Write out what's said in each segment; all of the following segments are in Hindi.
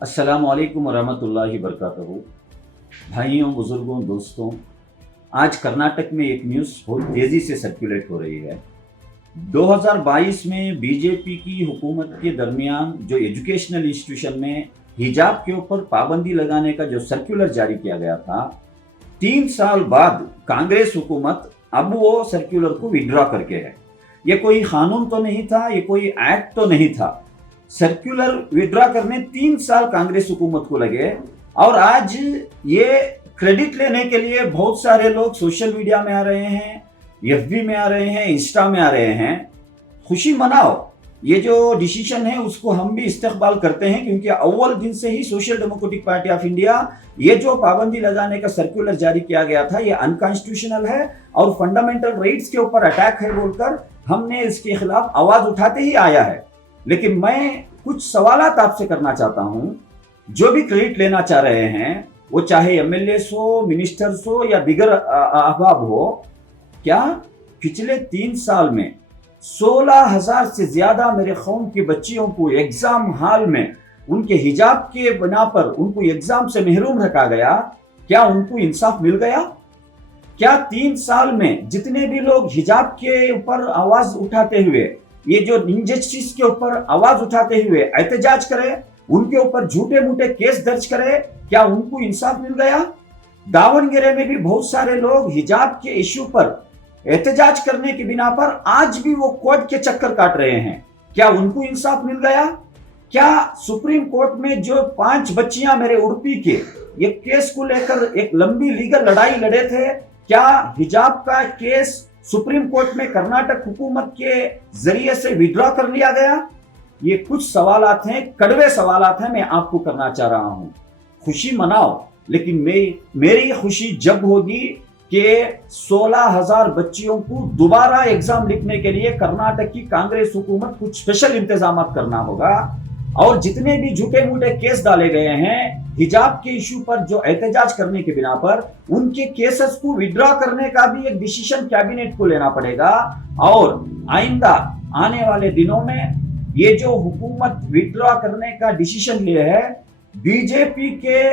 अस्सलामुअलैकुम वरहमतुल्लाहि वबरकातुहू। भाइयों, बुजुर्गों, दोस्तों, आज कर्नाटक में एक न्यूज़ बहुत तेज़ी से सर्कुलेट हो रही है। 2022 में बीजेपी की हुकूमत के दरमियान जो एजुकेशनल इंस्टीट्यूशन में हिजाब के ऊपर पाबंदी लगाने का जो सर्कुलर जारी किया गया था, 3 साल बाद कांग्रेस हुकूमत अब वो सर्कुलर को विड्रॉ करके है। ये कोई कानून तो नहीं था, ये कोई एक्ट तो नहीं था। सर्कुलर विड्रॉ करने 3 साल कांग्रेस हुकूमत को लगे और आज ये क्रेडिट लेने के लिए बहुत सारे लोग सोशल मीडिया में आ रहे हैं, एफबी में आ रहे हैं, इंस्टा में आ रहे हैं। खुशी मनाओ, ये जो डिसीजन है उसको हम भी इस्तकबाल करते हैं, क्योंकि अव्वल दिन से ही social democratic party of India ये जो पाबंदी लगाने का सर्कुलर जारी किया गया था ये अनकॉन्स्टिट्यूशनल है और फंडामेंटल राइट्स के ऊपर अटैक है बोलकर हमने इसके खिलाफ आवाज उठाते ही आया है। लेकिन मैं कुछ सवालात आपसे करना चाहता हूं। जो भी क्रेडिट लेना चाह रहे हैं, वो चाहे एमएलएस हो, मिनिस्टर्स हो या दिगर अहबाब हो, क्या पिछले 3 साल में 16,000 से ज्यादा मेरे कौम की बच्चियों को एग्जाम हॉल में उनके हिजाब के बिना पर उनको एग्जाम से महरूम रखा गया? क्या उनको इंसाफ मिल गया? क्या 3 साल में जितने भी लोग हिजाब के ऊपर आवाज उठाते हुए, ये जो इनजस्टिस के ऊपर आवाज उठाते हुए एहतजाज करे, उनके ऊपर झूठे मूठे केस दर्ज करे, क्या उनको इंसाफ मिल गया? दावणगेरे में भी बहुत सारे लोग हिजाब के इश्यू पर एहतजाज करने की बिना पर आज भी वो कोर्ट के चक्कर काट रहे हैं। क्या उनको इंसाफ मिल गया? क्या सुप्रीम कोर्ट में जो 5 बच्चियां मेरे उड़पी के ये केस को लेकर एक लंबी लीगल लड़ाई लड़े थे, क्या हिजाब का केस सुप्रीम कोर्ट में कर्नाटक हुकूमत के जरिए से विड्रॉ कर लिया गया? ये कुछ सवालात हैं, कड़वे सवालात हैं, मैं आपको करना चाह रहा हूं। खुशी मनाओ, लेकिन मेरी खुशी जब होगी कि 16,000 बच्चियों को दोबारा एग्जाम लिखने के लिए कर्नाटक की कांग्रेस हुकूमत कुछ स्पेशल इंतजाम करना होगा। और जितने भी झूठे मूठे केस डाले गए हैं हिजाब के इश्यू पर जो एहतजाज करने के बिना पर, उनके केसेस को विड्रॉ करने का भी एक डिसीजन कैबिनेट को लेना पड़ेगा। और आइंदा आने वाले दिनों में ये जो हुकूमत विड्रॉ करने का डिसीजन लिए है, बीजेपी के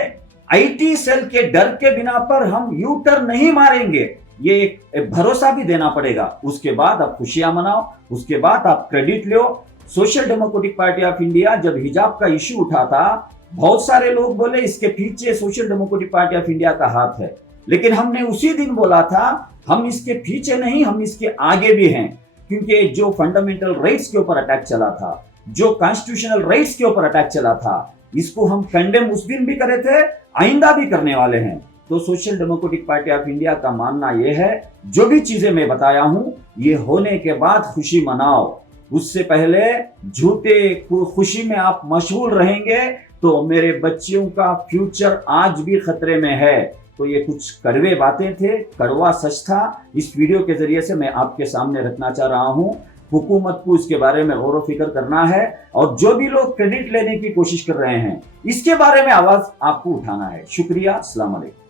आईटी सेल के डर के बिना पर हम यू टर्न नहीं मारेंगे, ये एक भरोसा भी देना पड़ेगा। उसके बाद आप खुशियां मनाओ, उसके बाद आप credit low. Social democratic party of India जब हिजाब का इश्यू उठा था, बहुत सारे लोग बोले इसके पीछे social democratic party of India का हाथ है, लेकिन हमने उसी दिन बोला था हम इसके पीछे नहीं, हम इसके आगे भी हैं। क्योंकि जो फंडामेंटल राइट्स के ऊपर अटैक चला था, जो कॉन्स्टिट्यूशनल राइट्स के ऊपर अटैक चला था, इसको हम कंडेम उस दिन भी करे थे, आइंदा भी करने वाले हैं। तो social democratic party of India का मानना यह है, जो भी चीजें मैं बताया हूं ये होने के बाद खुशी मनाओ। उससे पहले झूठे खुशी में आप मशगूल रहेंगे तो मेरे बच्चियों का फ्यूचर आज भी खतरे में है। तो ये कुछ कड़वे बातें थे, कड़वा सच था। इस वीडियो के जरिए से मैं आपके सामने रखना चाह रहा हूं। हुकूमत को इसके बारे में गौर फिक्र करना है और जो भी लोग क्रेडिट लेने की कोशिश कर रहे हैं इसके बारे में आवाज आपको उठाना है। शुक्रिया, अस्सलाम वालेकुम।